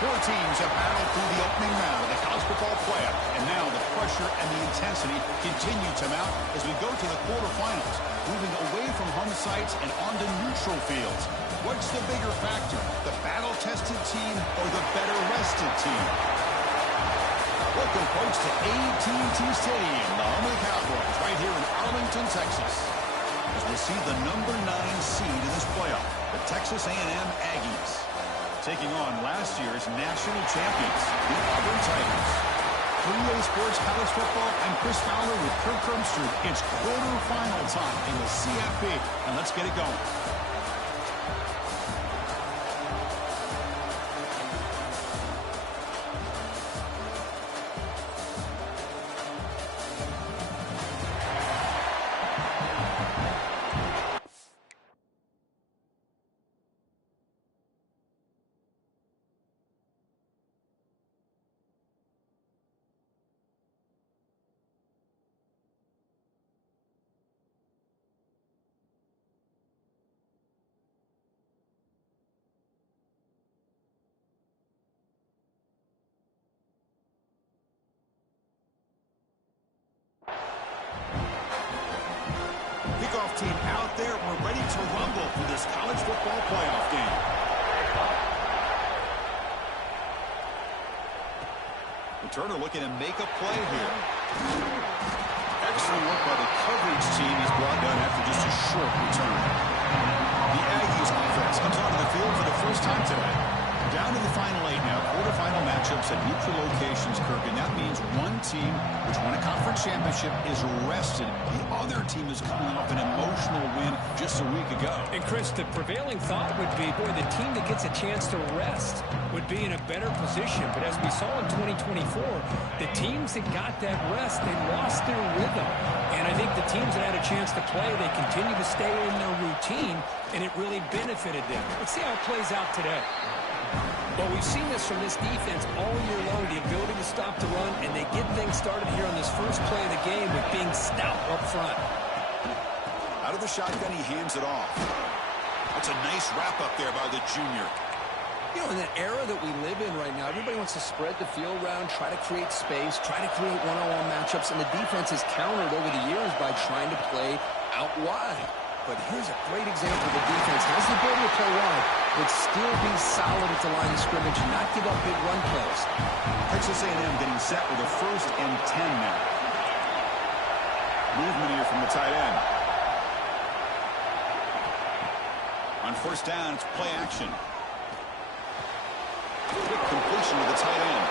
Four teams have battled through the opening round of the college football playoff, and now the pressure and the intensity continue to mount as we go to the quarterfinals, moving away from home sites and onto neutral fields. What's the bigger factor, the battle-tested team or the better-rested team? Welcome, folks, to AT&T Stadium, the home of the Cowboys, right here in Arlington, Texas, as we see the number 9 seed in this playoff, the Texas A&M Aggies, taking on last year's national champions, the Auburn Tigers. For EA Sports College Football, I'm Chris Fowler with Kirk Herbstreit. It's quarterfinal time in the CFP, and let's get it going. Kickoff team out there. We're ready to rumble for this college football playoff game. Returner looking to make a play here. Excellent work by the coverage team. He's brought down after just a short return. The Aggies offense comes onto the field for the first time today. Down to the final 8 now. Quarterfinal matchups at neutral locations, Kirk, and that means one team which won a conference championship is rested. The other team is coming off an emotional win just a week ago. And, Chris, the prevailing thought would be, boy, the team that gets a chance to rest would be in a better position. But as we saw in 2024, the teams that got that rest, they lost their rhythm. And I think the teams that had a chance to play, they continue to stay in their routine, and it really benefited them. Let's see how it plays out today. Well, we've seen this from this defense all year long, the ability to stop the run, and they get things started here on this first play of the game with being stout up front. Out of the shotgun, he hands it off. That's a nice wrap-up there by the junior. You know, in that era that we live in right now, everybody wants to spread the field around, try to create space, try to create one-on-one matchups, and the defense has countered over the years by trying to play out wide. But here's a great example. The defense has the ability to play wide, but still be solid at the line of scrimmage and not give up big run plays. Texas A&M getting set with a 1st and 10 now. Movement here from the tight end. On 1st down, it's play action. Quick completion to the tight end.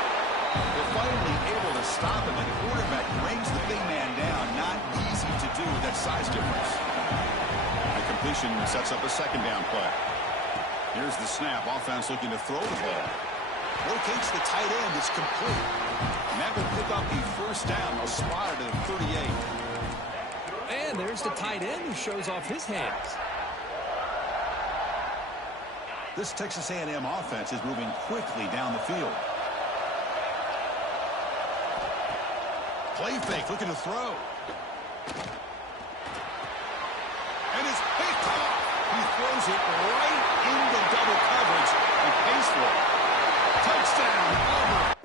They're finally able to stop him, and the quarterback brings the big man down. Not easy to do with that size difference. Completion sets up a 2nd down play. Here's the snap. Offense looking to throw the ball. Locates the tight end. It's complete. And that will pick up the 1st down. They'll spot it at 38. And there's the tight end who shows off his hands. This Texas A&M offense is moving quickly down the field. Play fake. Looking to throw. And it's picked off. He throws it right into double coverage and pays for it. Touchdown, Auburn.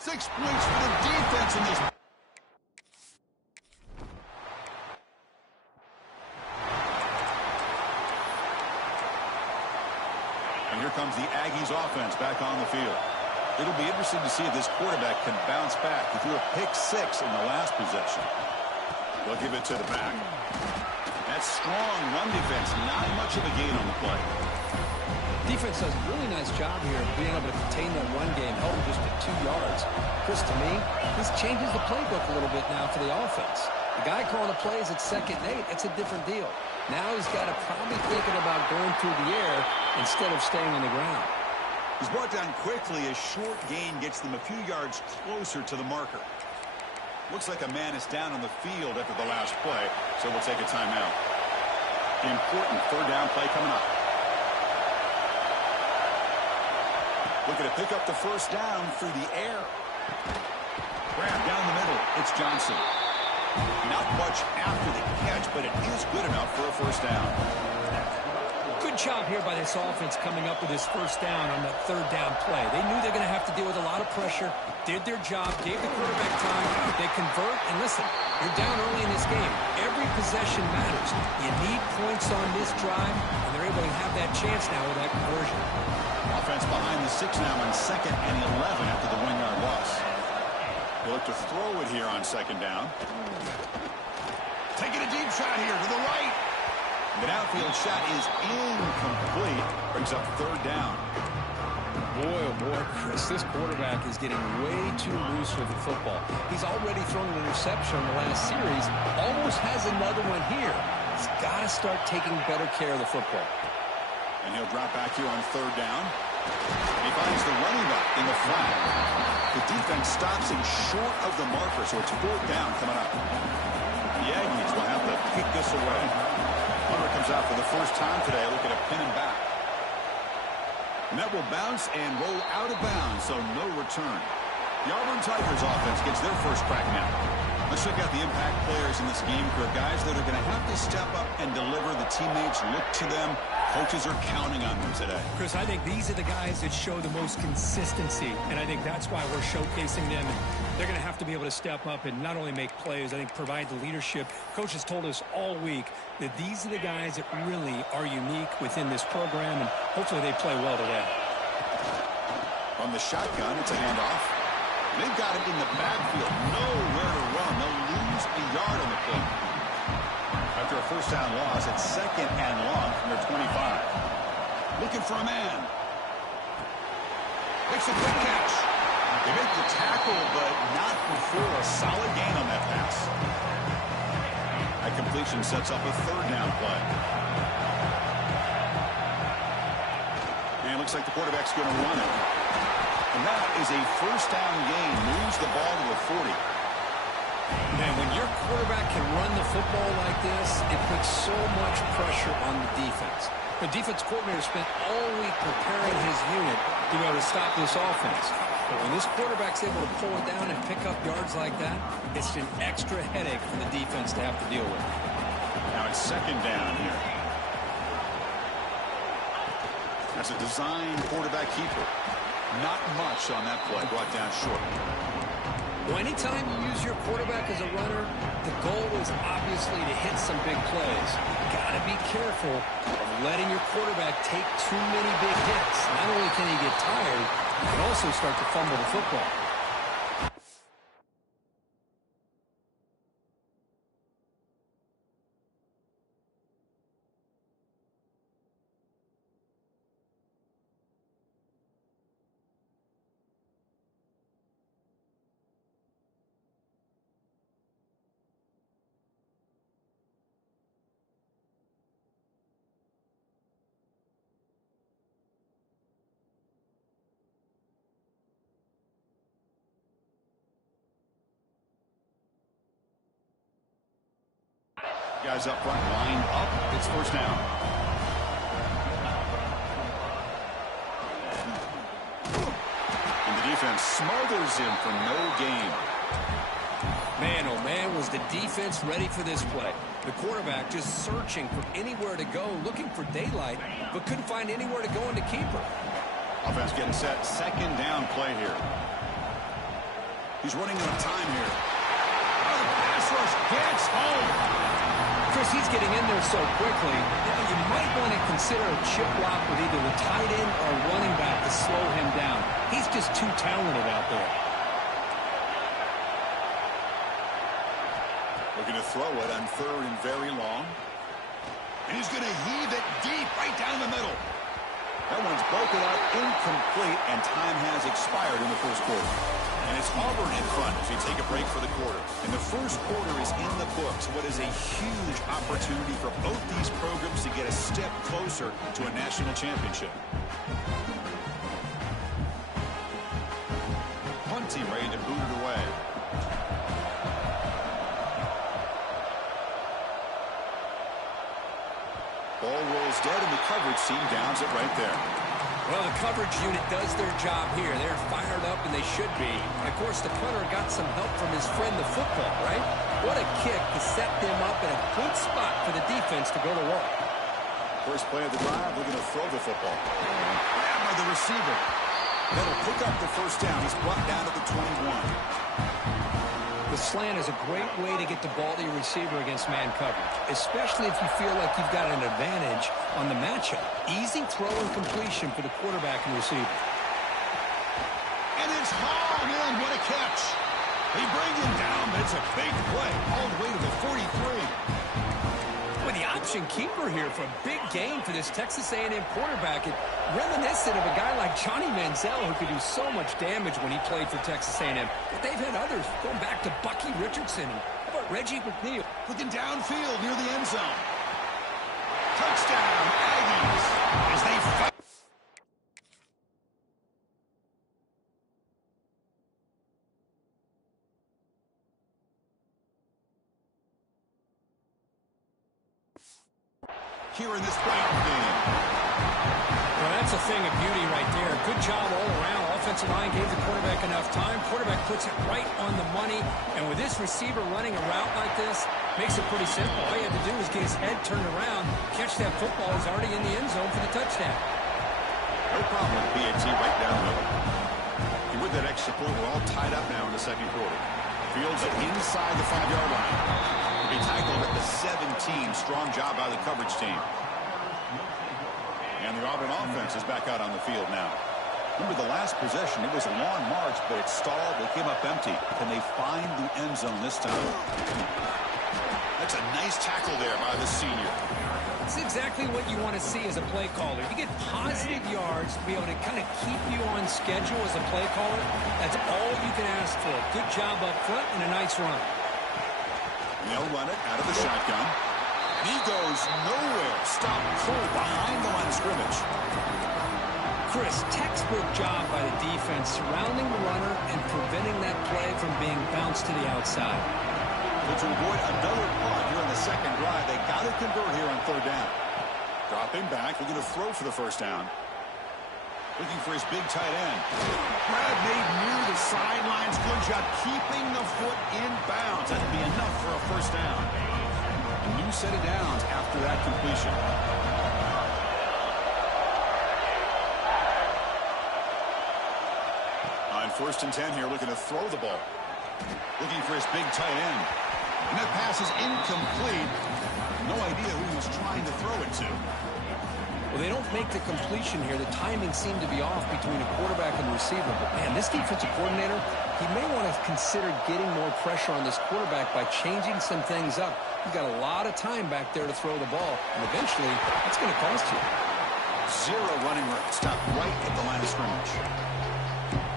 6 points for the defense in this. And here comes the Aggies offense back on the field. It'll be interesting to see if this quarterback can bounce back. He threw a pick-6 in the last possession. They'll give it to the back. That strong run defense, not much of a gain on the play. Defense does a really nice job here of being able to contain that run game, held him just at 2 yards. Chris, to me, this changes the playbook a little bit now for the offense. The guy calling the plays at 2nd and 8, it's a different deal. Now he's got to probably thinking about going through the air instead of staying on the ground. He's brought down quickly. A short gain gets them a few yards closer to the marker. Looks like a man is down on the field after the last play, so we'll take a timeout. Important 3rd down play coming up. Looking to pick up the 1st down through the air. Grab down the middle. It's Johnson. Not much after the catch, but it is good enough for a 1st down. Good job here by this offense coming up with his 1st down on that 3rd down play. They knew they're going to have to deal with a lot of pressure, did their job, gave the quarterback time. They convert, and listen, you're down early in this game. Every possession matters. You need points on this drive, and they're able to have that chance now with that conversion. Offense behind the 6 now on 2nd and 11 after the 1-yard loss. They'll look to throw it here on 2nd down. Taking a deep shot here to the right. The downfield shot is incomplete. Brings up 3rd down. Boy, oh boy, Chris, this quarterback is getting way too loose with the football. He's already thrown an interception in the last series. Almost has another one here. He's got to start taking better care of the football. And he'll drop back here on 3rd down. He finds the running back in the flat. The defense stops him short of the marker, so it's 4th down coming up. The Aggies will have to kick this away. Hunter comes out for the 1st time today, looking to pin him back. And that will bounce and roll out of bounds, so no return. The Auburn Tigers offense gets their first crack now. Let's check out the impact players in this game for guys that are going to have to step up and deliver. The teammates look to them. Coaches are counting on them today. Chris, I think these are the guys that show the most consistency, and I think that's why we're showcasing them. They're going to have to be able to step up and not only make plays, I think provide the leadership. Coaches told us all week that these are the guys that really are unique within this program, and hopefully they play well today. From the shotgun, it's a handoff. They've got him in the backfield. Nowhere to run. They'll lose a yard on the play. After a 1st down loss, it's 2nd and long from their 25. Looking for a man. Makes a quick catch. They make the tackle, but not before a solid gain on that pass. That completion sets up a 3rd down play. And it looks like the quarterback's going to run it. And that is a 1st down gain. Moves the ball to the 40. Man, when your quarterback can run the football like this, it puts so much pressure on the defense. The defense coordinator spent all week preparing his unit to be able to stop this offense. But when this quarterback's able to pull it down and pick up yards like that, it's an extra headache for the defense to have to deal with. Now it's 2nd down here. That's a design quarterback keeper. Not much on that play, brought down short. Well, anytime you use your quarterback as a runner, the goal is obviously to hit some big plays. Got to be careful of letting your quarterback take too many big hits. Not only can he get tired, he can also start to fumble the football. Guys up front, lined up. It's 1st down. And the defense smothers him for no gain. Man, oh man, was the defense ready for this play. The quarterback just searching for anywhere to go, looking for daylight, but couldn't find anywhere to go into keeper. Offense getting set. 2nd down play here. He's running out of time here. Oh, the pass rush gets home. Chris, he's getting in there so quickly. You might want to consider a chip block with either the tight end or running back to slow him down. He's just too talented out there. Looking to throw it on 3rd and very long. And he's going to heave it deep right down the middle. That one's broken up, incomplete, and time has expired in the first quarter. And it's Auburn in front as we take a break for the quarter. And the first quarter is in the books. What is a huge opportunity for both these programs to get a step closer to a national championship. Punt team ready to boot it away. Ball rolls dead, and the coverage team downs it right there. Well, the coverage unit does their job here. They're fired up, and they should be. And of course, the punter got some help from his friend, the football, right? What a kick to set them up in a good spot for the defense to go to work. First play of the drive, we're going to throw the football. Grabbed by the receiver. That'll pick up the first down. He's brought down to the 21. The slant is a great way to get the ball to your receiver against man coverage, especially if you feel like you've got an advantage on the matchup. Easy throw and completion for the quarterback and receiver. And it's hauled in. What a catch. They bring him down, but it's a big play all the way to the 43. With the option keeper here for a big gain for this Texas A&M quarterback. It reminiscent of a guy like Johnny Manziel who could do so much damage when he played for Texas A&M. But they've had others going back to Bucky Richardson. How about Reggie McNeil? Looking downfield near the end zone. Touchdown, Aggies, as they fight. Here in this playoff game. Well, that's a thing of beauty right there. Good job all around. Offensive line gave the quarterback enough time. Quarterback puts it right on the money. And with this receiver running a route like this, makes it pretty simple. All you have to do is get his head turned around, catch that football. He's already in the end zone for the touchdown. No problem with PAT right down the middle. And with that extra point, we're all tied up now in the second quarter. Fields are inside the 5-yard line. He tackled at the 17. Strong job by the coverage team. And the Auburn offense is back out on the field now. Remember the last possession, it was a long march, but it stalled. They came up empty. Can they find the end zone this time? That's a nice tackle there by the senior. It's exactly what you want to see as a play caller. You get positive yards to be able to kind of keep you on schedule as a play caller. That's all you can ask for. Good job up front and a nice run. They'll run it out of the shotgun. He goes nowhere. Stop cold behind the line of scrimmage. Chris, textbook job by the defense surrounding the runner and preventing that play from being bounced to the outside. But to avoid another punt here on the second drive, they got to convert here on 3rd down. Dropping back, we're going to throw for the first down. Looking for his big tight end. Grab made near the sidelines. Good job keeping the foot in bounds. That'd be enough for a first down. A new set of downs after that completion. On 1st and 10 here, looking to throw the ball. Looking for his big tight end. And that pass is incomplete. No idea who he was trying to throw it to. Well, they don't make the completion here. The timing seemed to be off between a quarterback and receiver. But, man, this defensive coordinator, he may want to consider getting more pressure on this quarterback by changing some things up. You've got a lot of time back there to throw the ball. And eventually, that's going to cost you. 0 running room. Stop right at the line of scrimmage.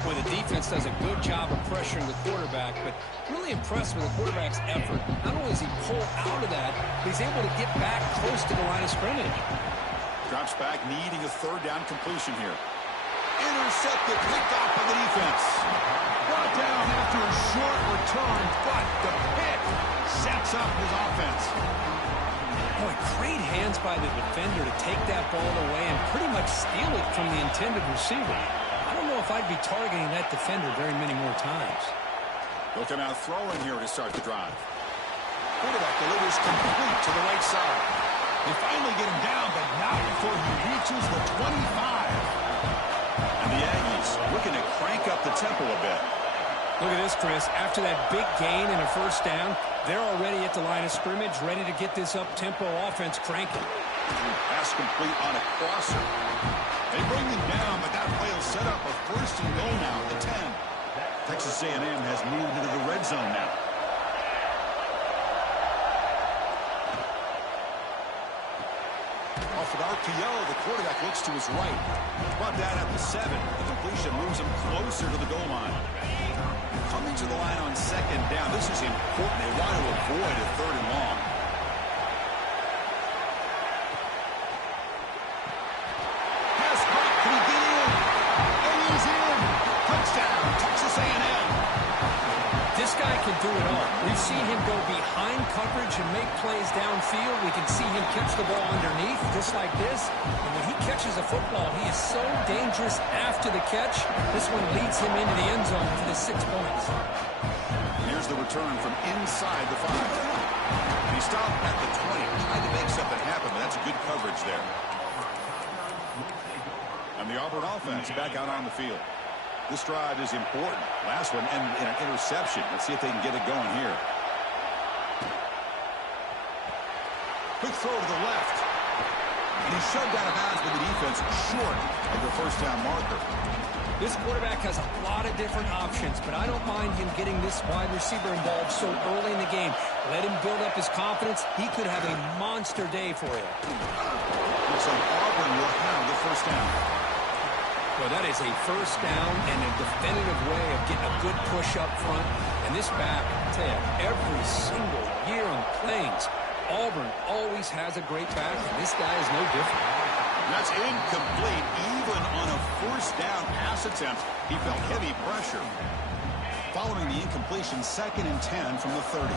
Boy, the defense does a good job of pressuring the quarterback, but really impressed with the quarterback's effort. Not only does he pull out of that, but he's able to get back close to the line of scrimmage. Drops back, needing a 3rd down completion here. Intercepted, picked off by the defense. Brought down after a short return, but the pick sets up his offense. Boy, great hands by the defender to take that ball away and pretty much steal it from the intended receiver. I don't know if I'd be targeting that defender very many more times. They'll come out throwing here to start the drive. Quarterback delivers complete to the right side. They finally get him down, but not before he reaches the 25. And the Aggies looking to crank up the tempo a bit. Look at this, Chris. After that big gain and a first down, they're already at the line of scrimmage, ready to get this up-tempo offense cranking. Pass complete on a crosser. They bring him down, but that play will set up a first and goal now at the 10. Texas A&M has moved into the red zone now. Off an RPO, the quarterback looks to his right. Brought down at the 7. The completion moves him closer to the goal line. Coming to the line on second down. This is important. They want to avoid a third and long. Pass caught. Can he get in? And he's in. Touchdown, Texas A&M. This guy can do it all. We've seen him go behind coverage and make plays downfield. We can see him catch the ball underneath, just like this. And when he catches a football, he is so dangerous after the catch. This one leads him into the end zone for the 6 points. Here's the return from inside the 5. He stopped at the 20, trying to make something happen, but that's good coverage there. And the Auburn offense back out on the field. This drive is important. Last one ended in an interception. Let's see if they can get it going here. Quick throw to the left. And he's shoved out of bounds with the defense short of the first down marker. This quarterback has a lot of different options, but I don't mind him getting this wide receiver involved so early in the game. Let him build up his confidence. He could have a monster day for you. Looks like Auburn will have the first down. Well, that is a first down and a definitive way of getting a good push up front. And this back, I tell you, every single year on the Plains, Auburn always has a great back, and this guy is no different. That's incomplete. Even on a first down pass attempt, he felt heavy pressure. Following the incompletion, 2nd and 10 from the 30.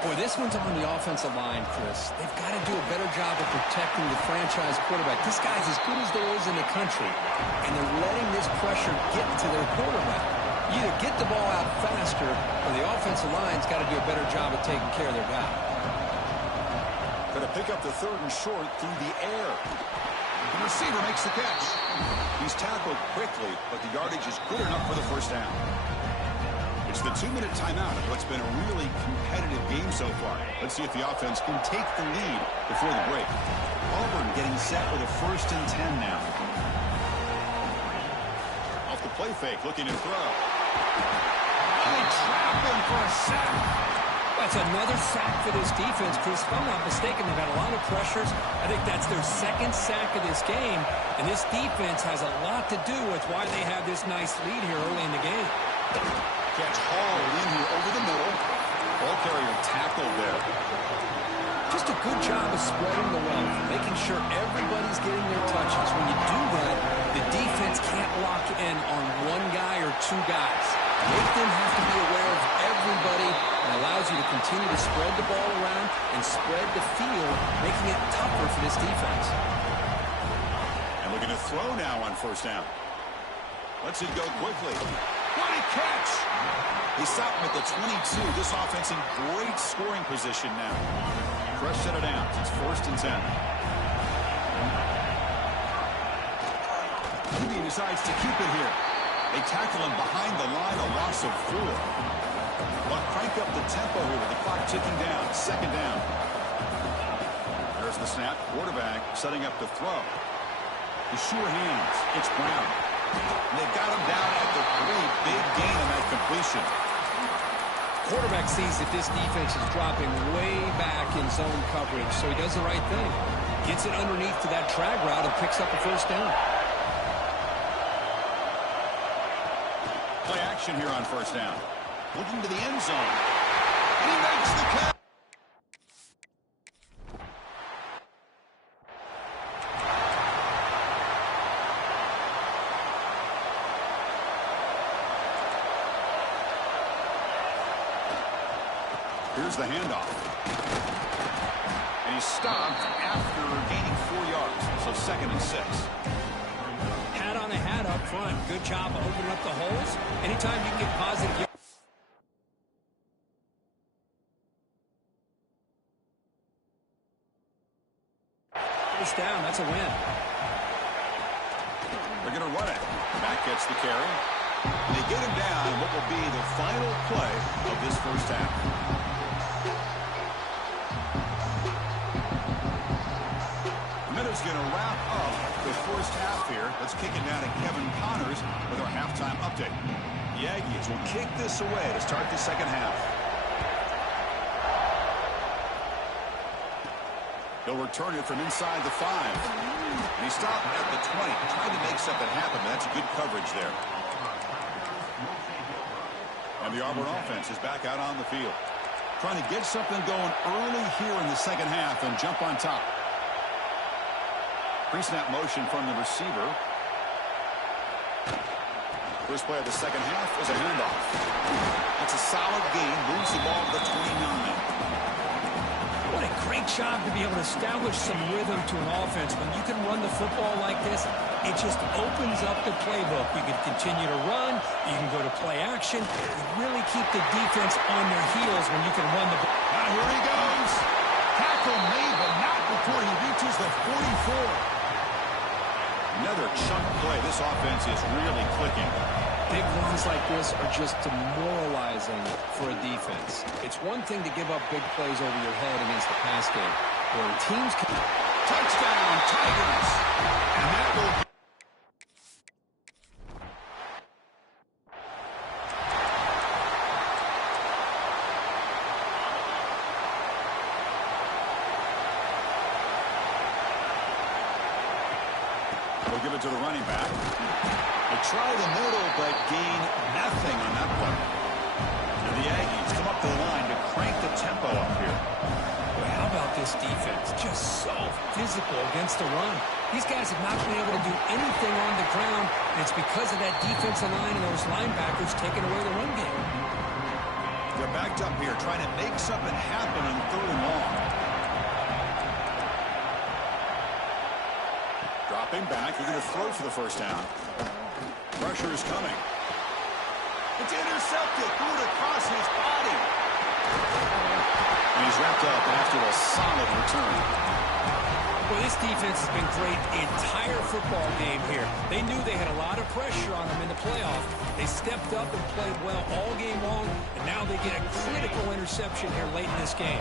Boy, this one's on the offensive line, Chris. They've got to do a better job of protecting the franchise quarterback. This guy's as good as there is in the country, and they're letting this pressure get to their quarterback. You either get the ball out faster, or the offensive line's got to do a better job of taking care of their guy. Going to pick up the 3rd and short through the air. The receiver makes the catch. He's tackled quickly, but the yardage is good enough for the first down. It's the 2-minute timeout of what's been a really competitive game so far. Let's see if the offense can take the lead before the break. Auburn getting set with a 1st and 10 now. Off the play fake, looking to throw. And they trap him for a sack. That's another sack for this defense, Chris. If I'm not mistaken, they've got a lot of pressures. I think that's their 2nd sack of this game. And this defense has a lot to do with why they have this nice lead here early in the game. Catch hauled in here over the middle. Ball carrier tackled there. Just a good job of spreading the wealth, making sure everybody's getting their touches. When you do that, the defense can't lock in on one guy or 2 guys. Make them have to be aware of everybody, and allows you to continue to spread the ball around and spread the field, making it tougher for this defense. And looking to throw now on first down. Lets it go quickly. What a catch! They stop him at the 22. This offense in great scoring position now. Fresh set of downs. It's 1st and 10. He decides to keep it here. They tackle him behind the line, a loss of 4. But crank up the tempo here with the clock ticking down. 2nd down. There's the snap. Quarterback setting up to throw. The sure hands. It's Brown. And they've got him down at the 3. Big gain on that completion. Quarterback sees that this defense is dropping way back in zone coverage, so he does the right thing. Gets it underneath to that drag route and picks up a first down. Play action here on first down. Looking to the end zone. And he makes the catch. Here's the handoff. And he's stopped after gaining 4 yards. So 2nd and 6. Hat on a hat up front. Good job of opening up the holes. Anytime you can get positive. First down, that's a win. They're going to run it. Back gets the carry. And they get him down in what will be the final play of this first half. The minute's going to wrap up the first half here. Let's kick it down to Kevin Connors with our halftime update. The Aggies will kick this away to start the second half. He'll return it from inside the 5. And he stopped at the 20, trying to make something happen, but that's good coverage there. And the Auburn offense is back out on the field, trying to get something going early here in the second half and jump on top. Pre-snap motion from the receiver. First play of the second half is a handoff. That's a solid gain, moves the ball to the 29. What a great job to be able to establish some rhythm to an offense. When you can run the football like this, it just opens up the playbook. You can continue to run. You can go to play action. You really keep the defense on their heels when you can run the ball. Now here he goes. Tackle made, but not before he reaches the 44. Another chunk play. This offense is really clicking. Big runs like this are just demoralizing for a defense. It's one thing to give up big plays over your head against the pass game, where teams can... Touchdown, Tigers! And that will... We'll give it to the running back. They try the middle, but gain nothing on that one. And the Aggies come up to the line to crank the tempo up here. Boy, how about this defense? Just so physical against the run. These guys have not been able to do anything on the ground, and it's because of that defensive line and those linebackers taking away the run game. They're backed up here, trying to make something happen on 3rd and long. Dropping back, they're going to throw for the first down. Pressure is coming. It's intercepted, threw it across his body. And he's wrapped up after a solid return. Well, this defense has been great the entire football game here. They knew they had a lot of pressure on them in the playoff. They stepped up and played well all game long, and now they get a critical interception here late in this game.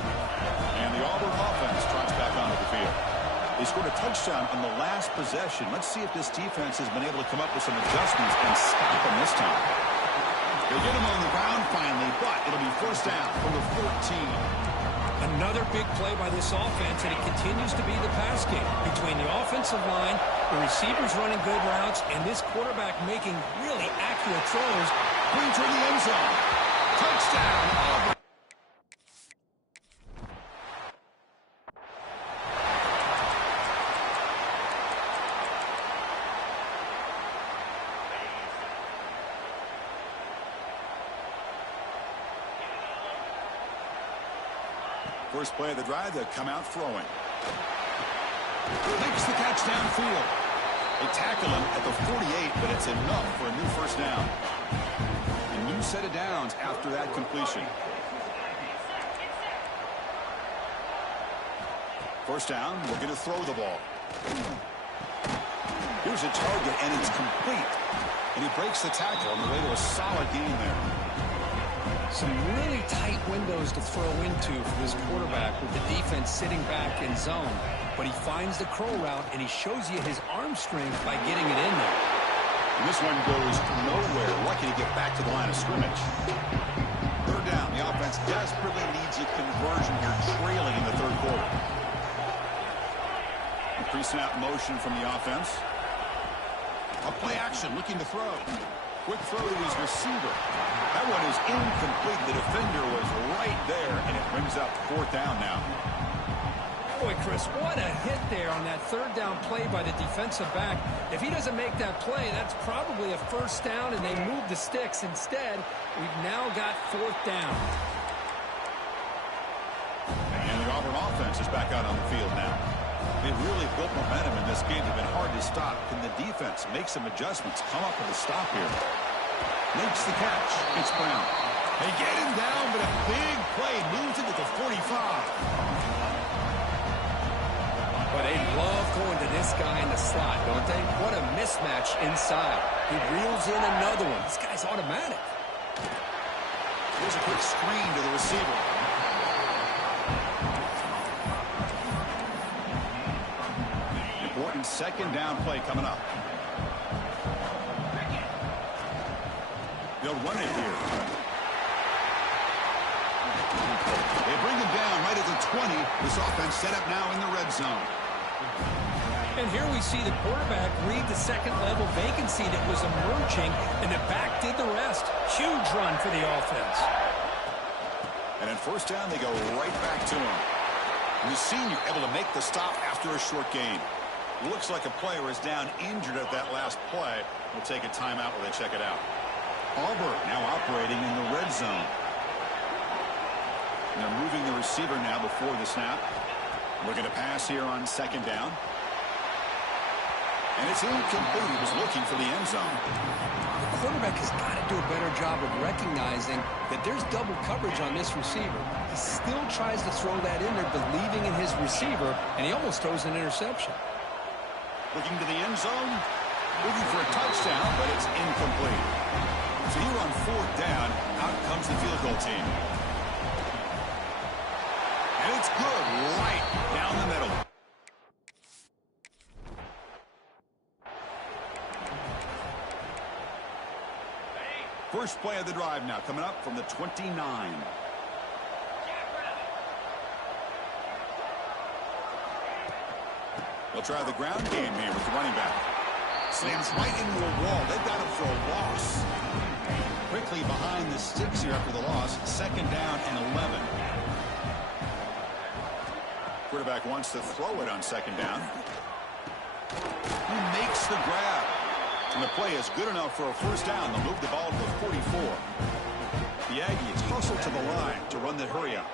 And the Auburn offense trots back onto the field. They scored a touchdown on the last possession. Let's see if this defense has been able to come up with some adjustments and stop them this time. They get him on the ground finally, but it'll be first down from the 14. Another big play by this offense, and it continues to be the pass game. Between the offensive line, the receivers running good routes, and this quarterback making really accurate throws. Brings her in the end zone. Touchdown, Auburn. First play of the drive, they'll come out throwing. Makes the catch downfield. They tackle him at the 48, but it's enough for a new first down. A new set of downs after that completion. First down, we're going to throw the ball. Here's a target, and it's complete. And he breaks the tackle on the way to a solid gain there. Some really tight windows to throw into for this quarterback with the defense sitting back in zone. But he finds the crow route, and he shows you his arm strength by getting it in there. And this one goes nowhere. Lucky to get back to the line of scrimmage. 3rd down. The offense desperately needs a conversion here, trailing in the 3rd quarter. Pre-snap motion from the offense. A play action, looking to throw. Quick throw to his receiver. That one is incomplete. The defender was right there, and it brings up 4th down now. Boy, Chris, what a hit there on that 3rd down play by the defensive back. If he doesn't make that play, that's probably a first down, and they move the sticks. Instead, we've now got 4th down. And the Auburn offense is back out on the field now. They've really built momentum in this game. They've been hard to stop. Can the defense make some adjustments? Come up with a stop here. Makes the catch. It's Brown. They get him down, but a big play moves into the 45. But they love going to this guy in the slot, don't they? What a mismatch inside. He reels in another one. This guy's automatic. Here's a quick screen to the receiver. Important second down play coming up. They'll run it here. They bring him down right at the 20. This offense set up now in the red zone. And here we see the quarterback read the second-level vacancy that was emerging, and the back did the rest. Huge run for the offense. And at first down, they go right back to him. And the senior able to make the stop after a short gain. Looks like a player is down injured at that last play. We'll take a timeout while they check it out. Auburn now operating in the red zone. And they're moving the receiver now before the snap. Looking to pass here on second down. And it's incomplete. He was looking for the end zone. The quarterback has got to do a better job of recognizing that there's double coverage on this receiver. He still tries to throw that in there, believing in his receiver, and he almost throws an interception. Looking to the end zone. Looking for a touchdown, but it's incomplete. So here on fourth down, out comes the field goal team. And it's good right down the middle. First play of the drive now coming up from the 29. They'll try the ground game here with the running back. Slams right into a wall. They've got him for a loss. Quickly behind the sticks here after the loss. Second down and 11. Quarterback wants to throw it on second down. He makes the grab. And the play is good enough for a first down. They'll move the ball to the 44. The Aggies hustle to the line to run the hurry up.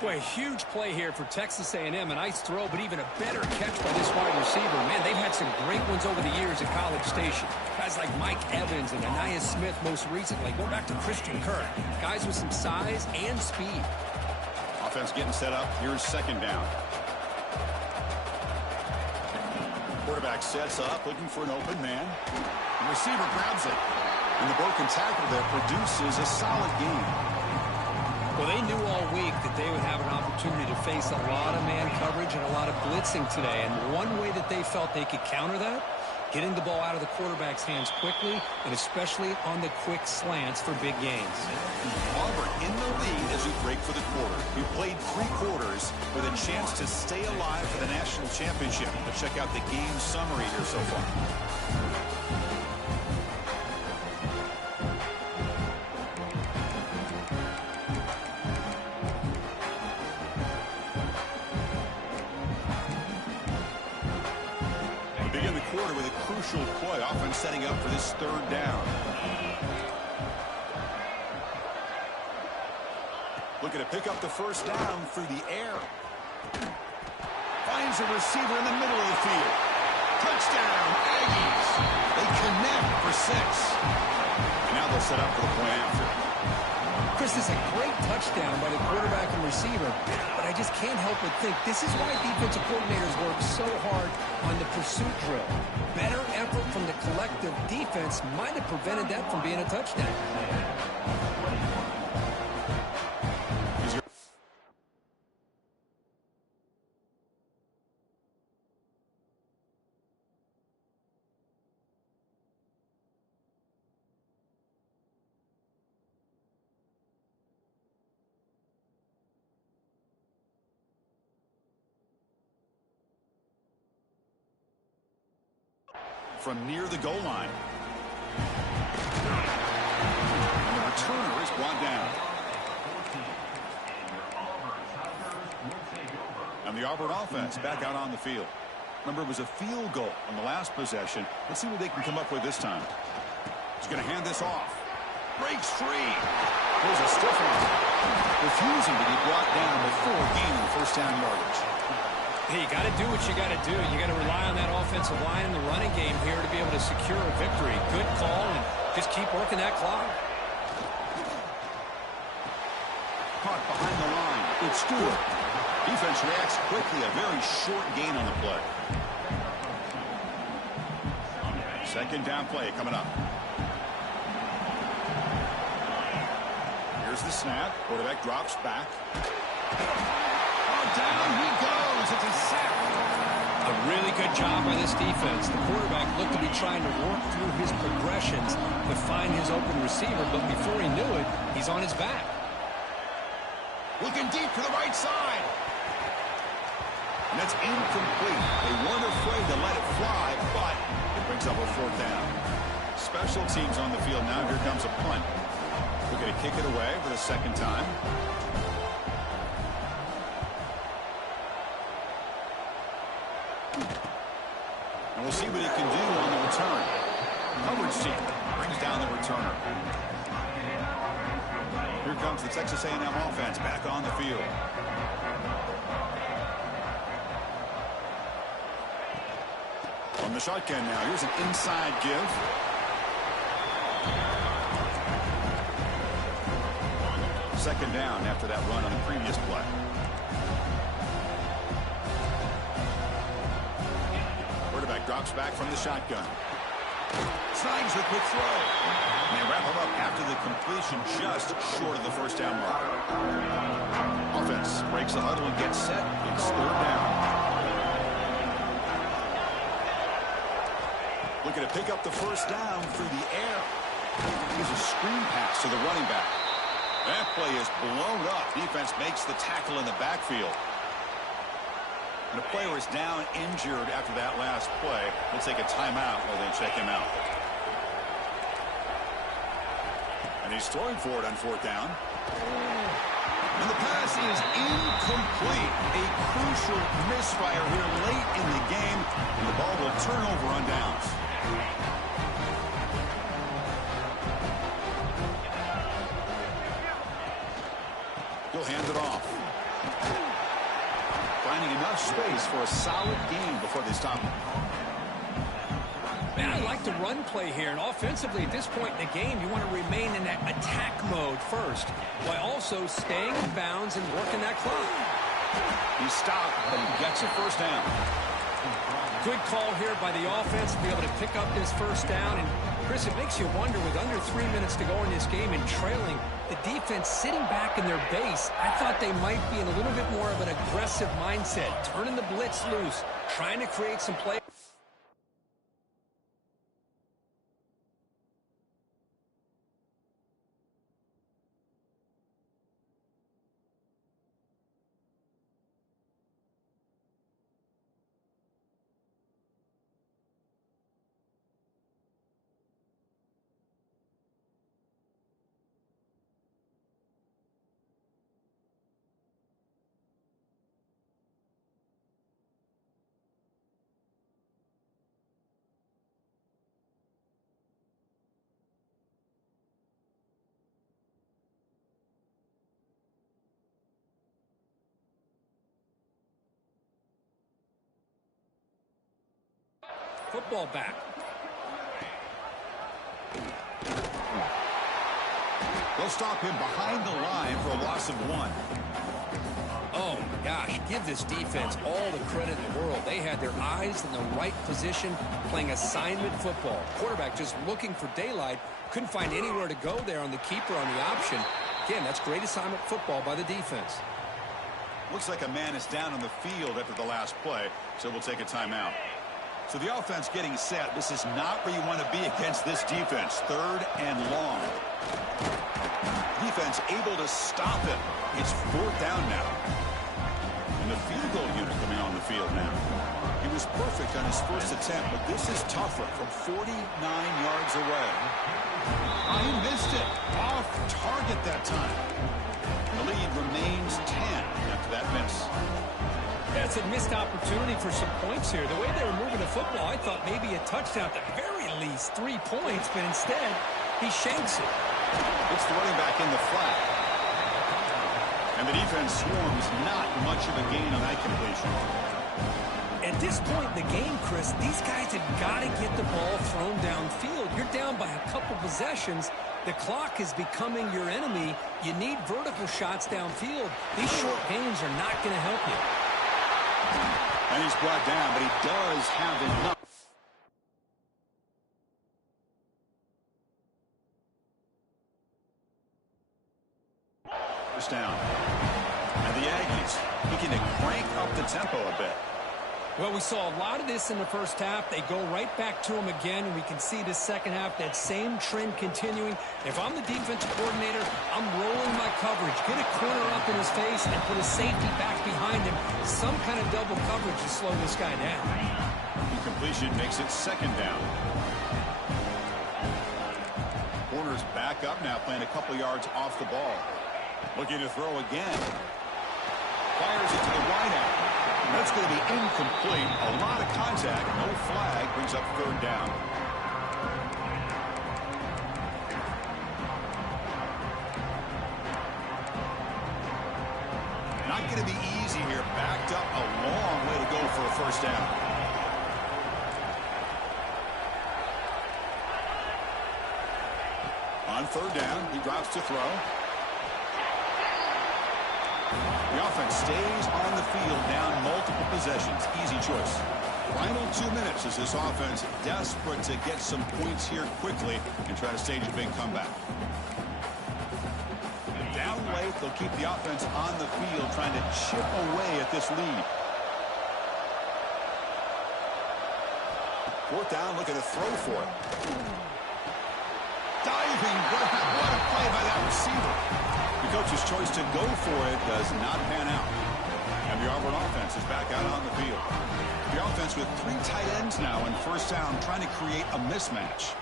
Boy, a huge play here for Texas A&M. A nice throw, but even a better catch by this wide receiver. Man, they've had some great ones over the years at College Station. Guys like Mike Evans and Anais Smith most recently. Go back to Christian Kirk. Guys with some size and speed. Offense getting set up. Here's second down. Quarterback sets up, looking for an open man. The receiver grabs it. And the broken tackle there produces a solid gain. Well, they knew all week that they would have an opportunity to face a lot of man coverage and a lot of blitzing today. And one way that they felt they could counter that, getting the ball out of the quarterback's hands quickly, and especially on the quick slants for big gains. Auburn in the lead as we break for the quarter. We played 3 quarters with a chance to stay alive for the national championship. Let's check out the game summary here so far. With a crucial play, often setting up for this third down. Looking to pick up the first down through the air. Finds a receiver in the middle of the field. Touchdown, Aggies. They connect for 6. And now they'll set up for the point after. Chris, this is a great touchdown by the quarterback and receiver, but I just can't help but think this is why defensive coordinators work so hard on the pursuit drill. Better effort from the collective defense might have prevented that from being a touchdown. From near the goal line. And the returner is brought down. And the Auburn offense back out on the field. Remember, it was a field goal on the last possession. Let's see what they can come up with this time. He's going to hand this off. Breaks free. There's a stiff one. Refusing to be brought down before gaining first down yardage. Hey, you got to do what you got to do. You got to rely on that offensive line in the running game here to be able to secure a victory. Good call, and just keep working that clock. Caught behind the line. It's Stewart. Defense reacts quickly. A very short gain on the play. Second down play coming up. Here's the snap. Quarterback drops back. Oh, down he goes. It's a sack. A really good job by this defense. The quarterback looked to be trying to work through his progressions to find his open receiver, but before he knew it, he's on his back. Looking deep to the right side. And that's incomplete. They weren't afraid to let it fly, but it brings up a fourth down. Special teams on the field now. Here comes a punt. We're going to kick it away for the second time. And we'll see what he can do on the return. Coverage team brings down the returner. Here comes the Texas A&M offense back on the field. From the shotgun now, here's an inside give. Second down after that run on the previous play. Quarterback drops back from the shotgun. Snags the quick throw. And they wrap him up after the completion just short of the first down mark. Offense breaks the huddle and gets set. It's third down. Looking to pick up the first down through the air. Here's a screen pass to the running back. That play is blown up. Defense makes the tackle in the backfield. And the player is down injured after that last play. We'll take a timeout while they check him out. And he's throwing for it on fourth down. And the pass is incomplete. A crucial misfire here late in the game. And the ball will turn over on downs. He'll hand it off. Finding enough space for a solid gain before they stop him. Man, I like the run play here. And offensively, at this point in the game, you want to remain in that attack mode first, while also staying in bounds and working that clock. He stopped, but he gets a first down. Good call here by the offense to be able to pick up this first down. And, Chris, it makes you wonder, with under 3 minutes to go in this game and trailing, the defense sitting back in their base, I thought they might be in a little bit more of an aggressive mindset, turning the blitz loose, trying to create some play. Football back. They'll stop him behind the line for a loss of 1. Oh, my gosh. Give this defense all the credit in the world. They had their eyes in the right position, playing assignment football. Quarterback just looking for daylight. Couldn't find anywhere to go there on the keeper on the option. Again, that's great assignment football by the defense. Looks like a man is down on the field after the last play, so we'll take a timeout. So the offense getting set. This is not where you want to be against this defense. Third and long. Defense able to stop it. It's fourth down now. And the field goal unit coming on the field now. He was perfect on his first attempt, but this is tougher from 49 yards away. Oh, he missed it. Off target that time. The lead remains 10 after that miss. That's a missed opportunity for some points here. The way they were moving the football, I thought maybe a touchdown, at the very least 3 points, but instead he shanks it. It's the running back in the flat. And the defense swarms, not much of a gain on that completion. At this point in the game, Chris, these guys have got to get the ball thrown downfield. You're down by a couple possessions. The clock is becoming your enemy. You need vertical shots downfield. These short gains are not going to help you. And he's brought down, but he does have enough. First down. And the Aggies looking to crank up the tempo a bit. Well, we saw a lot of this in the first half. They go right back to him again, and we can see the second half, that same trend continuing. If I'm the defensive coordinator, I'm rolling my coverage. Get a corner up in his face and put a safety back behind him. Some kind of double coverage to slow this guy down. Incompletion makes it second down. Corner's back up now, playing a couple yards off the ball. Looking to throw again. Fires it to the wideout. That's going to be incomplete. A lot of contact. No flag. Brings up third down. Not going to be easy here. Backed up a long way to go for a first down. On third down, he drops to throw. The offense stays on the field, down multiple possessions. Easy choice. Final 2 minutes as this offense desperate to get some points here quickly and try to stage a big comeback. Down late, they'll keep the offense on the field, trying to chip away at this lead. Fourth down, looking to throw for it. Diving grab. What a play by that receiver. The coach's choice to go for it does not pan out. And the Auburn offense is back out on the field. The offense with 3 tight ends now in first down, trying to create a mismatch.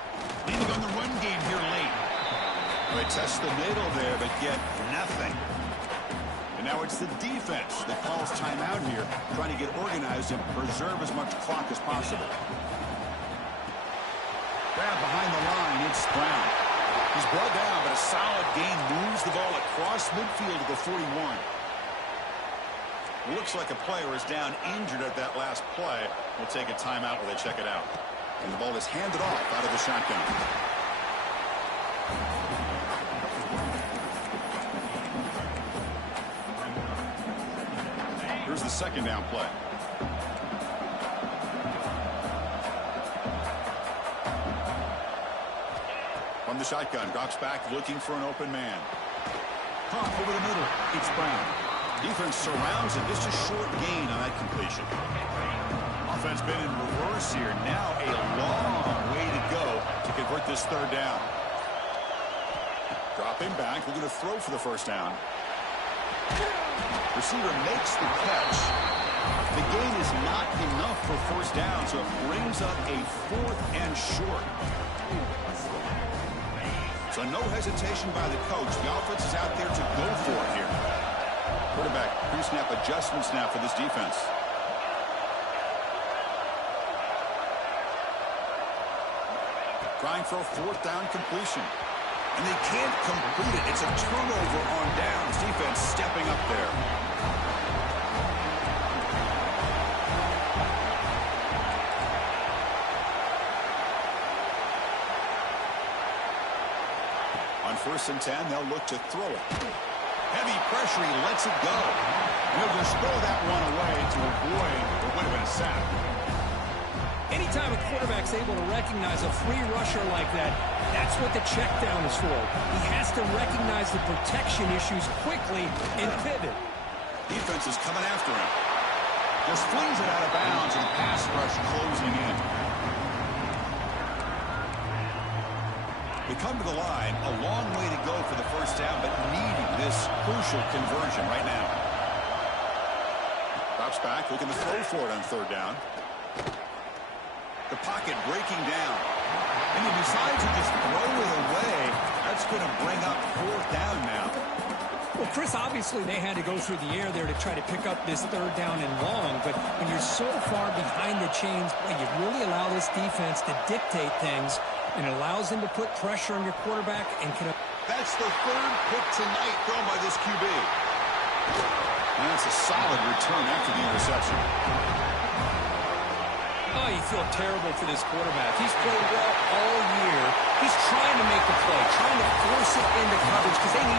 Leaning on the run game here late. They test the middle there, but get nothing. And now it's the defense that calls timeout here, trying to get organized and preserve as much clock as possible. Grab behind the line, it's Brown. He's brought down, but a solid gain moves the ball across midfield to the 41. It looks like a player is down injured at that last play. We'll take a timeout while they check it out. And the ball is handed off out of the shotgun. Here's the second down play. From the shotgun, drops back, looking for an open man. Pop over the middle. It's Brown. Defense surrounds him. Just a short gain on that completion. Offense been in reverse here. Now a long way to go to convert this third down. Dropping back, looking to throw for the first down. Receiver makes the catch. The gain is not enough for first down, so it brings up a 4th and short. So no hesitation by the coach. The offense is out there to go for it here. Quarterback pre-snap adjustments now for this defense. Trying for a 4th down completion. And they can't complete it. It's a turnover on downs. Defense stepping up there. On 1st and 10, they'll look to throw it. Heavy pressure, he lets it go. And he'll just throw that one away to avoid what would have been a sack. Anytime a quarterback's able to recognize a free rusher like that, that's what the check down is for. He has to recognize the protection issues quickly and pivot. Defense is coming after him. Just flings it out of bounds, and pass rush closing in. They come to the line, a long way to go for the first down, but needing this crucial conversion right now. Drops back, looking to throw for it on third down. The pocket breaking down. And he decides to just throw it away. That's going to bring up 4th down now. Well, Chris, obviously they had to go through the air there to try to pick up this third down and long, but when you're so far behind the chains, boy, you really allow this defense to dictate things, and it allows them to put pressure on your quarterback and can... That's the 3rd pick tonight thrown by this QB. And that's a solid return after the interception. Oh, you feel terrible for this quarterback. He's played well all year. He's trying to make the play, trying to force it into coverage because they need